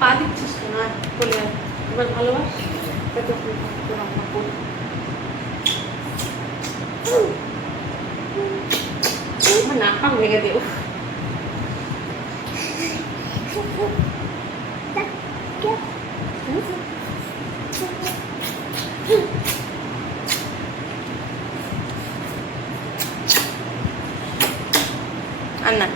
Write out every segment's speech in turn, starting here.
পা দিচ্ছিস তো না বলে এবার ভালোবাস রান্না করি। নাক ভেঙে দেব। আর না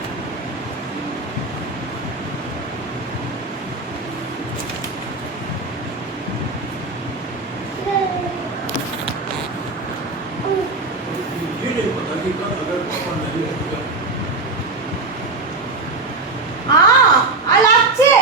লাগছে।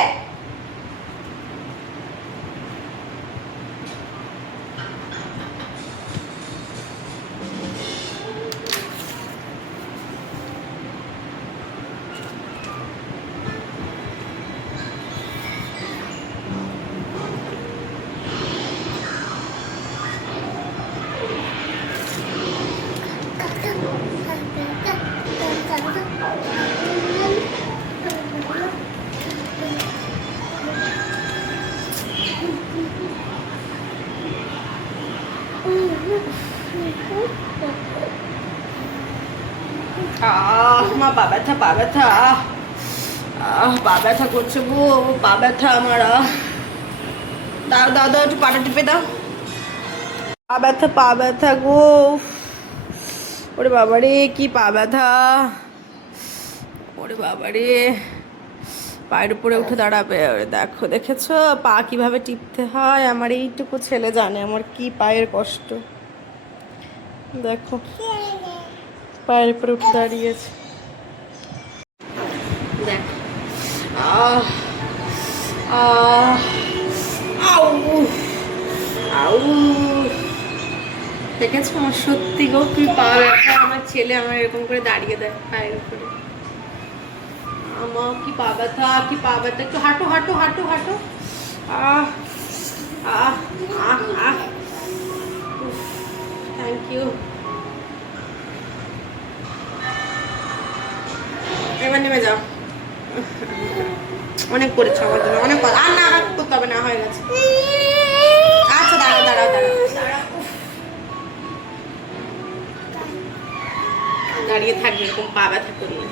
মা পা ব্যথা, পা ব্যথা, পা ব্যথা করছে গো, পা ব্যথা আমার। দাও দাও দাও, একটু পাটা টিপে দাও। পা ব্যথা, পা ব্যথা গো। ওরে বাবারে কি পা ব্যথা, ওরে বাবারে। পায়ের উপরে উঠে দাঁড়াবে। দেখো, দেখেছো পা কিভাবে টিপতে হয়? আমার এইটুকু ছেলে জানে আমার কি পায়ের কষ্ট। দেখো পায়ের উপরে উঠে দাঁড়িয়েছে। দেখ দেখেছো আমার সত্যি গো কি পা ব্যথা। আমার ছেলে আমার এরকম করে দাঁড়িয়ে দেয় পায়ের উপরে। আমার কি পা ব্যথা, কি পা ব্যথা। একটু হাঁটো হাঁটো হাঁটো হাঁটো। Thank you. এবার নেমে যাও। অনেক করেছো আমার জন্য, অনেক কথা। আর না করতে হবে না, হয়ে গেছে। আচ্ছা দাঁড়াও দাঁড়াও দাঁড়াও দাঁড়িয়ে থাকবে এরকম পা ব্যথা করিয়ে।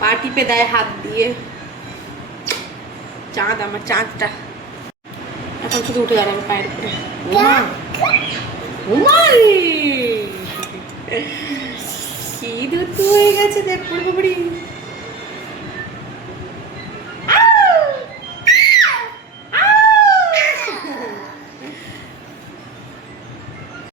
পা টিপে দেয় হাত দিয়ে। চাঁদ আমার চাঁদটা এখন শুধু উঠে দাঁড়াবে পায়ের উপরে। কি দুধ হয়ে গেছে দেখ পুরোপুরি।